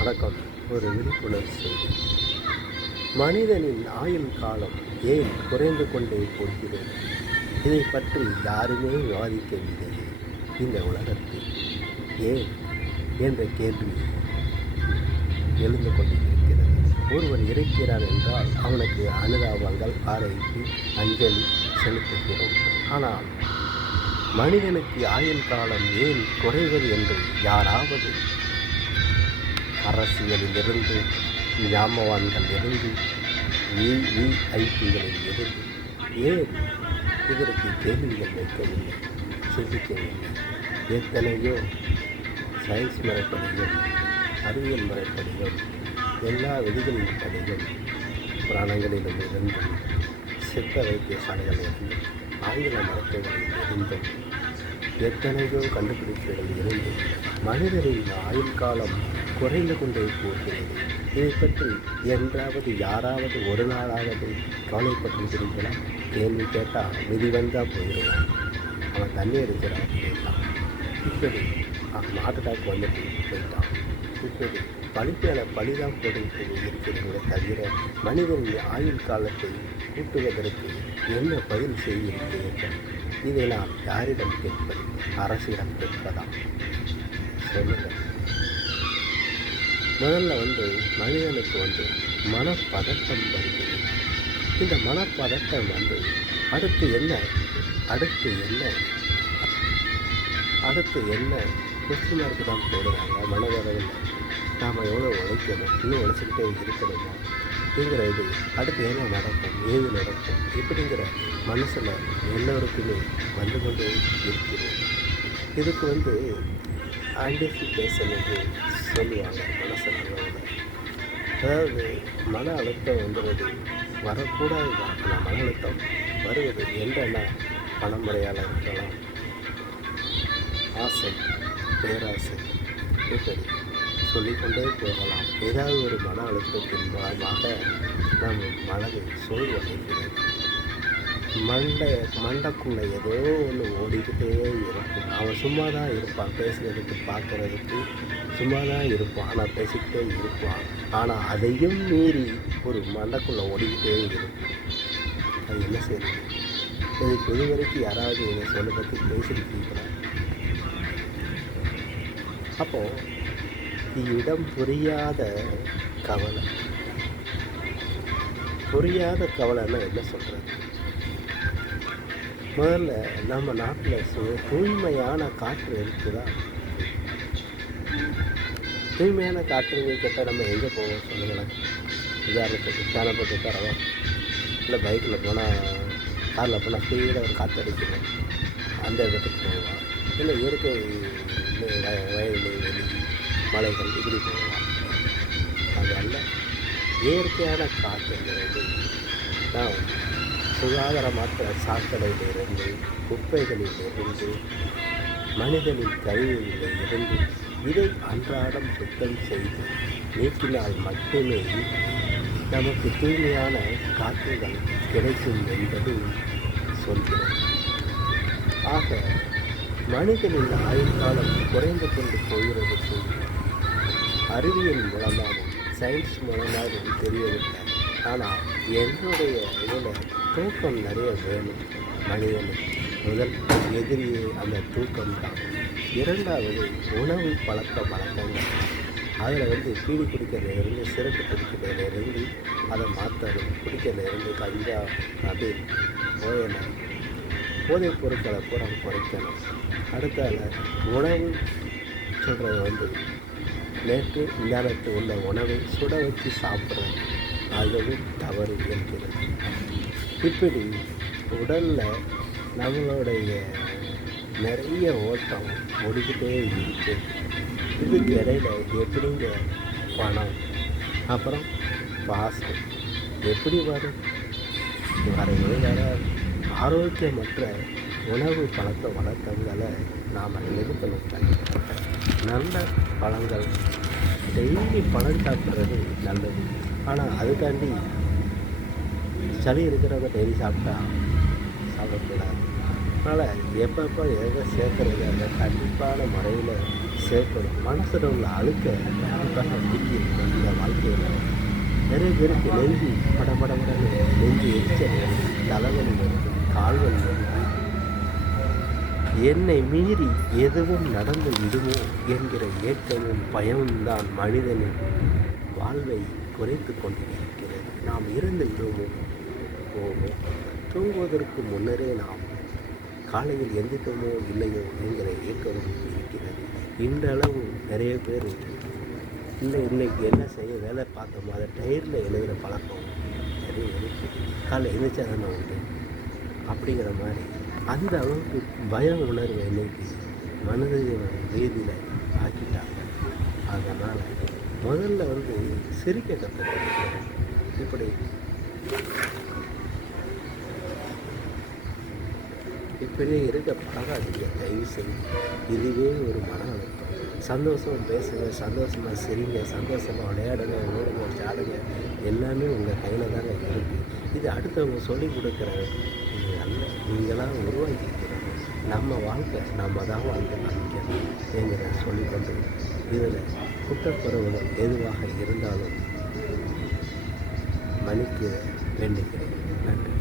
வணக்கம். ஒரு விழிப்புணர்வு செய்தி. மனிதனின் ஆயுள் காலம் ஏன் குறைந்து கொண்டே போகிறது? இதை பற்றி யாருமே விவாதிக்கவில்லையே இந்த உலகத்தில். ஏன் என்ற கேள்வி எழுந்து கொண்டிருக்கிறது. ஒருவன் இருக்கிறான் என்றால் அவனுக்கு அனுதாபங்கள், ஆராய்ச்சி, அஞ்சலி செலுத்துகிறோம். ஆனால் மனிதனுக்கு ஆயுள் காலம் ஏன் குறைவது என்று யாராவது அரசியலிலிருந்து, ஞாபகங்களிலிருந்து, விஐபிகளில் இருந்து ஏன் இதற்கு கேள்விகள் வைக்கவில்லை, சிந்திக்கவில்லை? எத்தனையோ சயின்ஸ் முறைப்படியும் அறிவியல் முறைப்படியும் எல்லா விதிகளின் படியும் புராணங்களிலும் இருந்தும் சித்த வைத்தியசாலைகளிலிருந்து ஆங்கில மருத்துவங்களில் இருந்தும் எத்தனையோ கண்டுபிடிப்புகள் இருந்தும் மனிதரின் ஆயுள் காலம் குறைந்து கொண்டே போகிறது. இதை பற்றி என்றாவது யாராவது ஒரு நாளாவது கவலைப்பட்டிருக்கிறீர்களா? கேள்வி கேட்டால் விதி வந்தால் போயிடுவான். அவன் தண்ணி அடிக்கிறான் போயிட்டான். இப்படி ஹார்ட் அட்டாக் வந்துட்டு போயிட்டான். இப்படி பழிக்கான பழிதான் போட்டு இருக்கிறீங்களே தவிர மனிதனின் ஆயுள் காலத்தை கூட்டுவதற்கு என்ன பதில் செய்திருக்கிறீர்கள்? இதை நான் யாரிடம் கேட்பது? அரசிடம் கேட்பதா? சொல்லுங்கள். முதல்ல மனிதனுக்கு மனப்பதட்டம் வருகிறது. இந்த மனப்பதட்டம் அடுத்து என்ன கொஸ்டின் மார்க்கு தான் போடுறாங்க மனதளவில். நாம் எவ்வளோ உழைக்கணும், இன்னும் உழைச்சிக்கிட்டே இருக்கணுமா அப்படிங்கிற இது அடுத்து என்ன நடக்கும், ஏது நடக்கும் இப்படிங்கிற மனசில் எல்லோருக்குமே வந்து கொண்டே இருக்கிறது. இதுக்கு ஆன்டிசிபேஷன் என்று சொல்லுவாங்க மனசில். அதாவது மன அழுத்தம் வரக்கூடாது தான். ஆனால் மன அழுத்தம் வருவது என்றன்னா பணமுறையால் இருக்கலாம், ஆசை, பேராசை, இப்படி சொல்லிக்கொண்டே போகலாம். ஏதாவது ஒரு மன அழுத்தத்தின் மூலமாக நம் மனதை சோர்வடைகிறது. மண்டைக்குள்ளே ஏதோ ஒன்று ஓடிக்கிட்டே இருக்கும். அவன் சும்மா தான் இருப்பான், பேசுகிறதுக்கு பார்க்குறதுக்கு சும்மா தான் இருப்பான், ஆனால் பேசிக்கிட்டே இருப்பான். ஆனால் அதையும் மீறி ஒரு மண்டைக்குள்ளே ஓடிக்கிட்டே இருக்கும். அது என்ன செய்யுது? இதுக்கு இது வரைக்கும் யாராவது இதை சொல்ல பற்றி பேசியிருக்கீங்களா? அப்போது இடம் புரியாத கவலைன்னா என்ன சொல்கிறது? முதல்ல நம்ம நாட்டில் தூய்மையான காற்று இருக்குதா? தூய்மையான காற்று கேட்டால் நம்ம எங்கே போவோம் சொல்லுங்களேன்? உதாரணத்துக்கு ஃபேனை போட்டு தரவா, இல்லை பைக்கில் போனால், காரில் போனால் ஸ்பீடாக ஒரு காற்று அடிக்கணும், அந்த இடத்துக்கு போவான். இல்லை இயற்கை வயல், வெளி, மலைகள் இப்படி போவான். அதல்ல இயற்கையான காற்றுங்கிறது தான் சுகாதாரமற்ற சாக்கடையிலிருந்து, குப்பைகளிலிருந்து, மனிதனின் கழிவுகளிலிருந்து இதை அன்றாடம் சுத்தம் செய்து நீக்கினால் மட்டுமே நமக்கு தூய்மையான காற்றுகள் கிடைக்கும் என்பது சொல்கிறோம். ஆக மனிதனின் ஆயுள் காலம் குறைந்து கொண்டு போகிறதுக்கு அறிவியல் மூலமாகவும் சயின்ஸ் மூலமாகவும் தெரியவில்லை. ஆனால் என்னுடைய இதில் தூக்கம் நிறைய வேணும் மனிதனுக்கு. முதல் எதிரியே அந்த தூக்கம்தான். இரண்டாவது உணவு வழக்கங்கள். அதில் பீடி குடிக்கிறதுலேருந்து, சிரட்டு குடிக்கிறதுலேருந்து அதை மாற்றணும். குடிக்கிறதுலேருந்து கஞ்சா, அது போதைப் பொருட்களை பூரா குறைக்கணும். அடுத்தால உணவு சொல்கிறது நேற்று விஞ்ஞானத்து உள்ள உணவை சுட வச்சு சாப்பிட்றது அதுவும் தவறு என்கிறது. இப்படி உடலில் நம்மளுடைய நிறைய ஓட்டம் ஓடிக்கிட்டே இருக்கு. இதுக்கு இடையில எப்படிங்க பணம், அப்புறம் பாசம் எப்படி வரவே வராது. ஆரோக்கியமற்ற உணவு பழக்க வழக்கங்களை நாம் நிறுத்தணும். நல்ல பழங்கள், டெய்லி பழம் சாப்பிட்றது நல்லது. ஆனால் அதுக்காண்டி சளி இருக்கிறவங்க டெய்லி சாப்பிடக்கூடாது. அதனால் எப்பப்போ எதை சேர்க்குறது அதை கண்டிப்பான முறையில் சேர்க்கணும். மனசில் உள்ள அழுக்க கண்டிப்பாக நீக்கி இருக்கும். இந்த வாழ்க்கையில் நிறைய பேருக்கு நெஞ்சு படபடபடன்னு நெஞ்சு எரிச்சல் வருது, தலைவலி வருது, கால்வலி வருது. என்னை மீறி எதுவும் நடந்து விடுமோ என்கிற ஏக்கமும் பயமும் தான் மனிதனின் வாழ்வை குறைத்து கொண்டு இருக்கிறது. நாம் இறந்து விடுவோமோ போவோம், தூங்குவதற்கு முன்னரே நாம் காலையில் எந்திரிப்போமோ இல்லையோ என்கிற ஏக்கமும் இருக்கிறது. இன்றளவு நிறைய பேர் இன்னைக்கு என்ன செய்ய வேலை பார்த்தோமோ அதை டயரில் எழுதுகிற பழக்கம் நிறைய இருக்குது. காலையில் எழுந்திரிச்சா தானே உண்டு அப்படிங்கிற மாதிரி அந்த அளவுக்கு பய உணர்வை இன்னைக்கு மனித ரீதியில் ஆக்கிட்டாங்க. அதனால் முதல்ல சிரிக்க கற்றுக்கணும். இப்படியே இருக்க பழகாதீங்க தயவு செய்து. இதுவே ஒரு மன அழுத்தம். சந்தோஷமாக பேசுங்க, சந்தோஷமாக சிரிங்க, சந்தோஷமாக விளையாடுங்க, ஓடுங்க, சாடுங்க. எல்லாமே உங்கள் கையில் தாங்க இருக்குது. இது அடுத்தவங்க சொல்லிக் கொடுக்குறது அல்ல, நீங்களாம் உருவாக்கிக்கிறோம். நம்ம வாழ்க்கை நம்ம தான் வாழ்க்கை காமிக்கணும் என்கிற சொல்லிக்கொண்டு இதில் குற்றக்குறவுகள் எதுவாக இருந்தாலும் மன்னிக்க வேண்டுகிறேன். நன்றி.